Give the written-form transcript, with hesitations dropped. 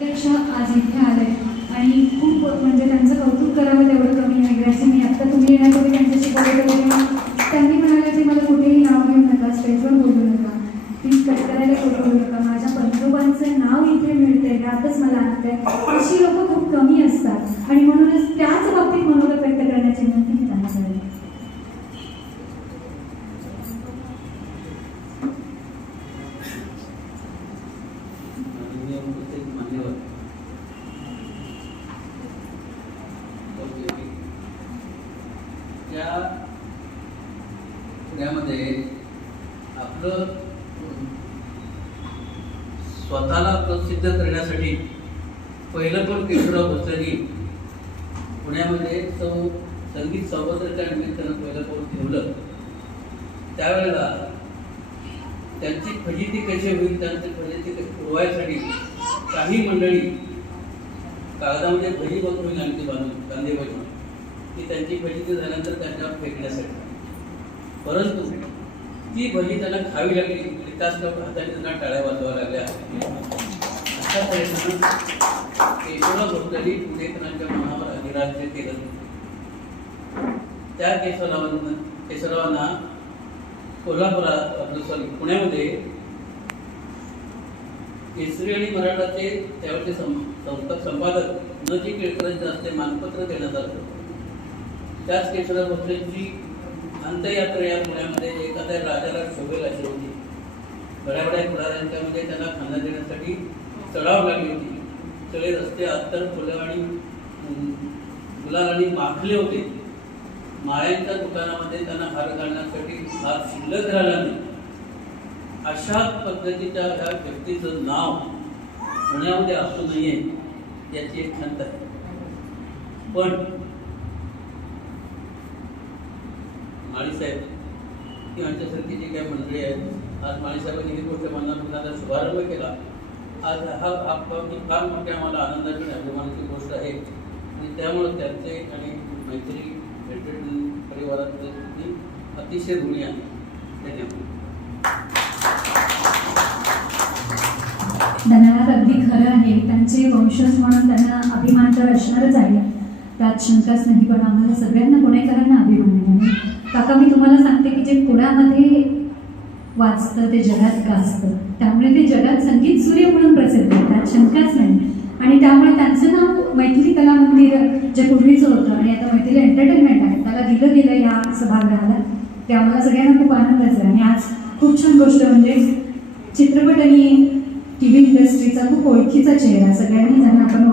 प्रत्यक्ष आज इथे आले आणि खूप म्हणजे त्यांचं कौतुक करावं तेवढं कमी आहे. ग्रॅसी मी आत्ता तुम्ही येण्यापूर्वी त्यांच्याशी बोलत होते तेव्हा त्यांनी म्हणाले की मला कुठेही नाव घेऊ नका, स्टेजवर बोलू नका, प्लीज कट करायला बोलू नका, माझ्या पंतोबांचं नाव इथे मिळतंय यातच मला आनंद आहे. अशी लोकं खूप कमी असतात आणि म्हणूनच त्याच बाबतीत मनोगत व्यक्त करण्याची विनंती मी त्यांना करेन. या पुण्यामध्ये आपलं स्वतःला प्रसिद्ध करण्यासाठी पहिलं पण केशवराव भोसलेंनी पुण्यामध्ये संगीत सौभद्रच्या निमित्तानं पहिलं पाऊल ठेवलं. त्यावेळेला त्यांची फजिती कशी होईल, त्यांची फजिती उडवायसाठी काही मंडळी कागदामध्ये भजी बनवून आणली बांधून कांदे भजी की त्यांची फजिती झाल्यानंतर त्यांच्यावर फेकण्यासाठी. परंतु ती भजी त्यांना खावी लागली, त्याच लोक हाताने त्यांना टाळ्या वाजवाव्या लागल्या. अशा प्रयत्नानं केशवराव भोसलेंनी पुणेकरांच्या मनावर अधिराज्य केलं. त्या केशवरावांना कोल्हापुरात पुण्यामध्ये केसरी आणि मराठाचे त्यावेळेचे संपादक न जी केळकरांचे असते मानपत्र देण्यात आलं. त्याच केशवराव भोसलेंची अंत्ययात्रा या पुण्यामध्ये एखाद्या राजाला शोभेल अशी होती. बड्या पुढाऱ्यांच्यामध्ये त्यांना खांदा देण्यासाठी चढाव लागली होती. सगळे रस्ते अत्तर फुलं आणि गुलालांनी माखले होते. माळ्यांच्या दुकानामध्ये त्यांना हार घालण्यासाठी हार शिल्लक राहिला नाही. अशा पद्धतीच्या ह्या व्यक्तीचं नाव पुण्यामध्ये असू नये याची एक खंत आहे. पण माळीसाहेब किंवा यांच्यासारखी जी काही मंडळी आहेत, आज माळीसाहेबांनी ही गोष्ट म्हणण्याचा शुभारंभ केला. आज हा फार मोठ्या आम्हाला आनंदाची आणि अभिमानाची गोष्ट आहे आणि त्यामुळे त्यांचे आणि मैत्री परिवारातली अतिशय ऋणी आहे. धन्यवाद. अगदी खरं आहे. त्यांचे वंशज म्हणून त्यांना अभिमान तर असणारच आहे, त्यात शंकाच नाही. पण आम्हाला सगळ्यांना पुणेकरांना अभिमान आहे. काका मी तुम्हाला सांगते की जे पुण्यामध्ये वाचतं ते जगात गाजतं, त्यामुळे ते जगात संगीत सूर्य म्हणून प्रसिद्ध आहे, त्यात शंकाच नाही. आणि त्यामुळे त्यांचं नाव मैथिली कला मंदिर जे पूर्वीचं होतं आणि आता मैथिली एंटरटेनमेंट आहे त्याला दिलं गेलं या सभागृहाला. ते आम्हाला सगळ्यांना खूप आनंदाचं आहे. आणि आज खूप छान गोष्ट म्हणजे चित्रपट आणि TV इंडस्ट्रीचा खूप ओळखीचा चेहरा सगळ्यांनी ज्यांना आपण